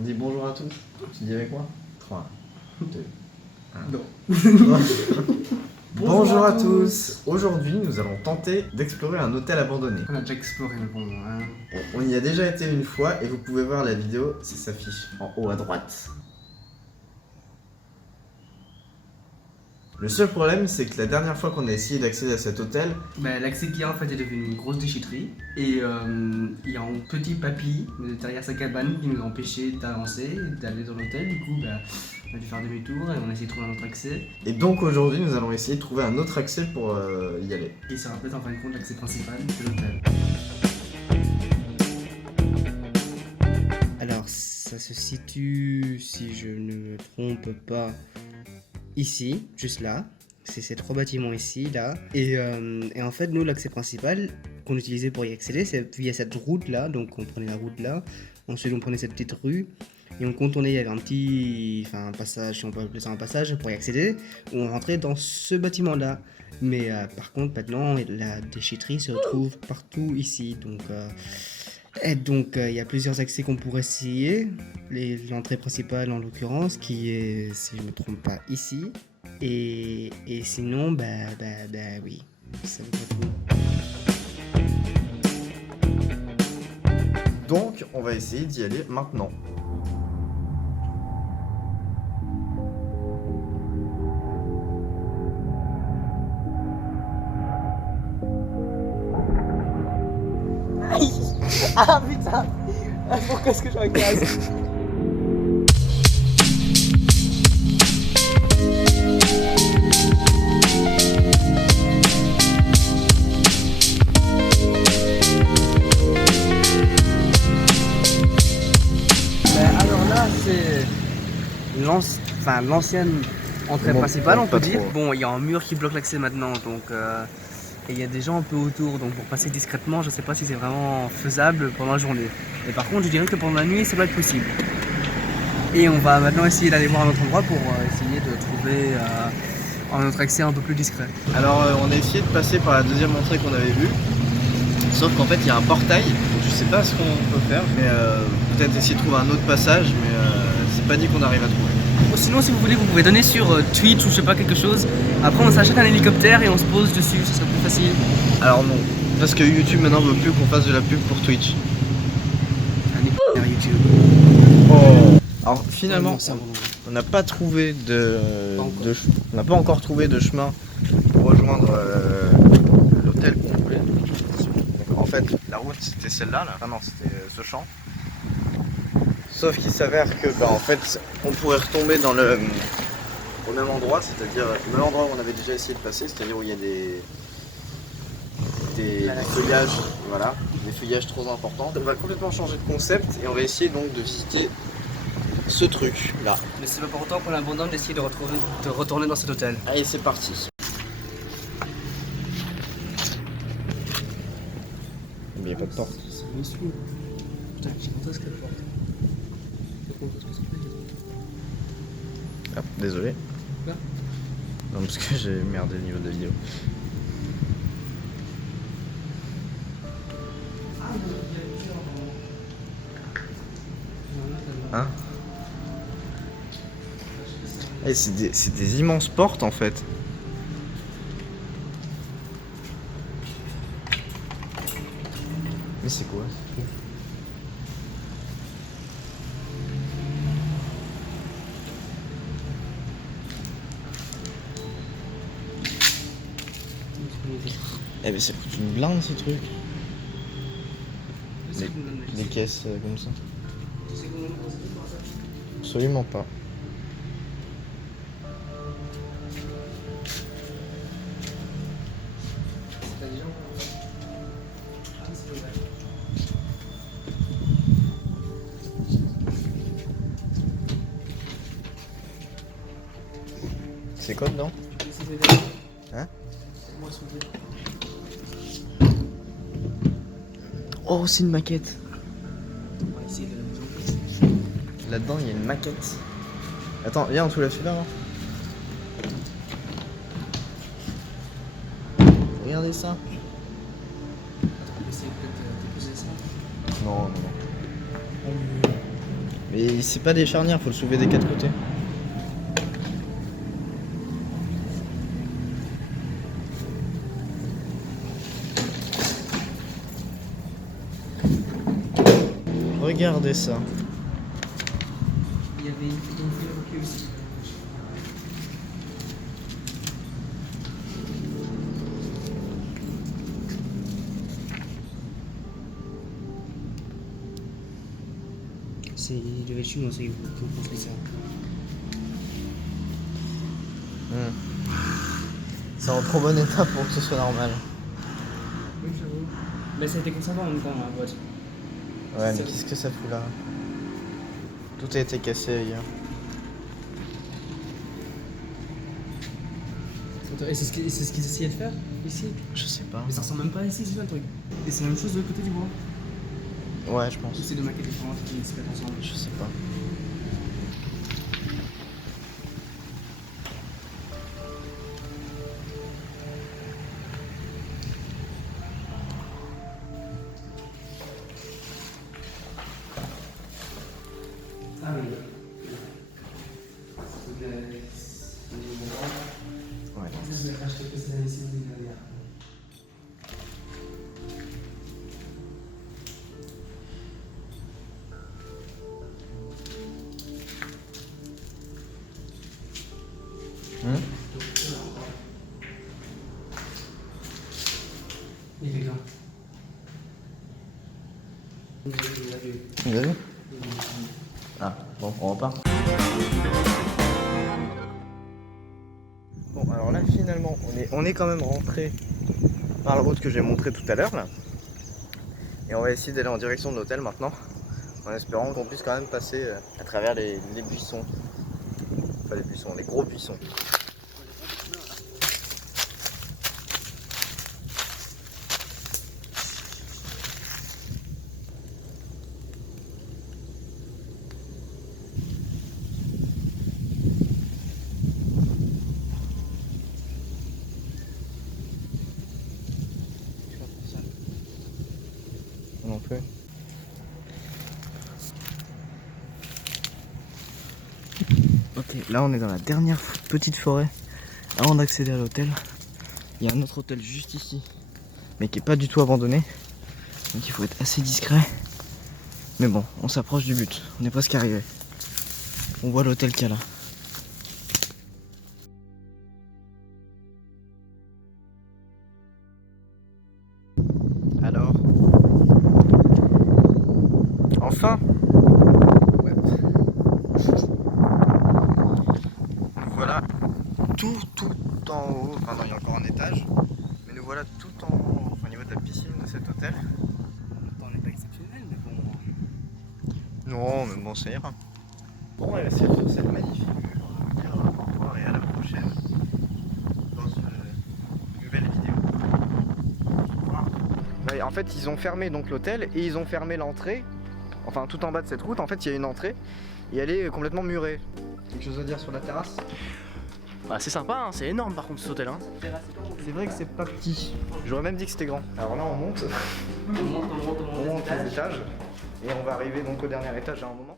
On dit bonjour à tous. Tu dis avec moi 3, 2, 1. Non. Bonjour à tous. Aujourd'hui, nous allons tenter d'explorer un hôtel abandonné. On a déjà exploré le bon. Hein. On y a déjà été une fois et vous pouvez voir la vidéo, ça s'affiche en haut à droite. Le seul problème, c'est que la dernière fois qu'on a essayé d'accéder à cet hôtel, L'accès qu'il y a en fait est devenu une grosse déchetterie et il y a un petit papy derrière sa cabane qui nous a empêché d'avancer, d'aller dans l'hôtel. Du coup, on a dû faire demi-tour et on a essayé de trouver un autre accès. et donc aujourd'hui, nous allons essayer de trouver un autre accès pour y aller. Et ça rappelle en fin de compte l'accès principal de l'hôtel. Alors, ça se situe, si je ne me trompe pas, ici, juste là. C'est ces trois bâtiments ici, là. Et en fait, nous, l'accès principal qu'on utilisait pour y accéder, c'est via cette route-là. Donc, on prenait la route là. Ensuite, on prenait cette petite rue. Et on contournait, il y avait un passage, si on peut appeler ça un passage, pour y accéder. Où on rentrait dans ce bâtiment-là. Mais par contre, maintenant, la déchetterie se retrouve partout ici. Donc, il y a plusieurs accès qu'on pourrait essayer. L'entrée principale, en l'occurrence, qui est, si je ne me trompe pas, ici. Et sinon, oui, ça veut pas tout. Donc, on va essayer d'y aller maintenant. Ah putain, pourquoi est-ce que je regarde? Alors là, c'est l'ancienne entrée principale, on peut dire. Bon, il y a un mur qui bloque l'accès maintenant, donc et il y a des gens un peu autour, donc pour passer discrètement, je ne sais pas si c'est vraiment faisable pendant la journée. Mais par contre, je dirais que pendant la nuit, ça doit être possible. Et on va maintenant essayer d'aller voir un autre endroit pour essayer de trouver un autre accès un peu plus discret. Alors, on a essayé de passer par la deuxième entrée qu'on avait vue. Sauf qu'en fait, il y a un portail. Donc, je sais pas ce qu'on peut faire, mais peut-être essayer de trouver un autre passage, mais c'est pas dit qu'on arrive à trouver. Ou sinon, si vous voulez, vous pouvez donner sur Twitch ou je sais pas quelque chose. Après, on s'achète un hélicoptère et on se pose dessus, ce serait plus facile. Alors non, parce que YouTube maintenant veut plus qu'on fasse de la pub pour Twitch. Un hélicoptère YouTube. Alors finalement, on n'a pas trouvé on n'a pas encore trouvé de chemin pour rejoindre l'hôtel qu'on voulait. En fait, la route c'était celle-là, là. Ah non, c'était ce champ. Sauf qu'il s'avère que, en fait, on pourrait retomber au même endroit, c'est-à-dire le même endroit où on avait déjà essayé de passer, c'est-à-dire où il y a des feuillages, voilà, des feuillages trop importants. On va complètement changer de concept et on va essayer donc de visiter ce truc là. Mais c'est pas pour autant qu'on abandonne d'essayer de retourner dans cet hôtel. Allez, c'est parti. Il n'y a pas de porte. C'est minuscule. Putain, j'ai montré ce qu'elle porte. Ah, désolé. Quoi? Non, parce que j'ai merdé le niveau de la vidéo. Hein? Eh, c'est des immenses portes en fait. Mais c'est quoi? Eh mais ça coûte une blinde ce truc. Des caisses comme ça. Absolument pas. C'est quoi dedans? Hein? Oh, c'est une maquette. On va essayer de la maison. Là-dedans, il y a une maquette. Attends, viens, on soulève celui-là. Regardez ça. On peut essayer peut-être de poser ça. Non, non, non. Mais c'est pas des charnières, faut le soulever des 4 côtés. Regardez ça. Il y avait une fille aussi. C'est les Chinois qui ont construit ça. C'est en trop bon état pour que ce soit normal. Oui, j'avoue. Mais ça a été conservé en même temps, la boîte. Ouais, mais qu'est-ce que ça fout là? Tout a été cassé ailleurs. Et c'est ce qu'ils essayaient de faire ici. Je sais pas. Mais ça ressemble même pas à ici, c'est ça le truc. Et c'est la même chose de l'autre côté du bois. Ouais, je pense. Ou c'est deux maquettes différentes qui se mettent ensemble. Je sais pas. Ah oui. Ouais. Je vais racheter que c'est ici derrière. Il est quelqu'un. Vous avez vu? Ah, bon, on repart. Bon, alors là, finalement, on est quand même rentré par la route que j'ai montré tout à l'heure, là. Et on va essayer d'aller en direction de l'hôtel maintenant, en espérant qu'on puisse quand même passer à travers les buissons. Pas les buissons, les gros buissons. Non plus. Ok, là on est dans la dernière petite forêt avant d'accéder à l'hôtel. Il y a un autre hôtel juste ici, mais qui est pas du tout abandonné. Donc il faut être assez discret. Mais bon, on s'approche du but, on est presque arrivé. On voit l'hôtel qu'il y a là. Alors, enfin, ouais. Nous voilà tout en haut, enfin non, il y a encore un étage, mais nous voilà tout en haut, au niveau de la piscine de cet hôtel. On n'est pas exceptionnel, mais bon. Non, mais bon, ça ira. Bon, et c'est sur cette magnifique vue, on va dire au revoir et à la prochaine dans une nouvelle vidéo. Ouais, en fait, ils ont fermé donc l'hôtel et ils ont fermé l'entrée. Enfin, tout en bas de cette route, en fait, il y a une entrée et elle est complètement murée. Quelque chose à dire sur la terrasse? Bah c'est sympa, hein, c'est énorme par contre cet hôtel. Hein. C'est vrai que c'est pas petit. J'aurais même dit que c'était grand. Alors là, on monte. On monte les étages et on va arriver donc au dernier étage à un moment.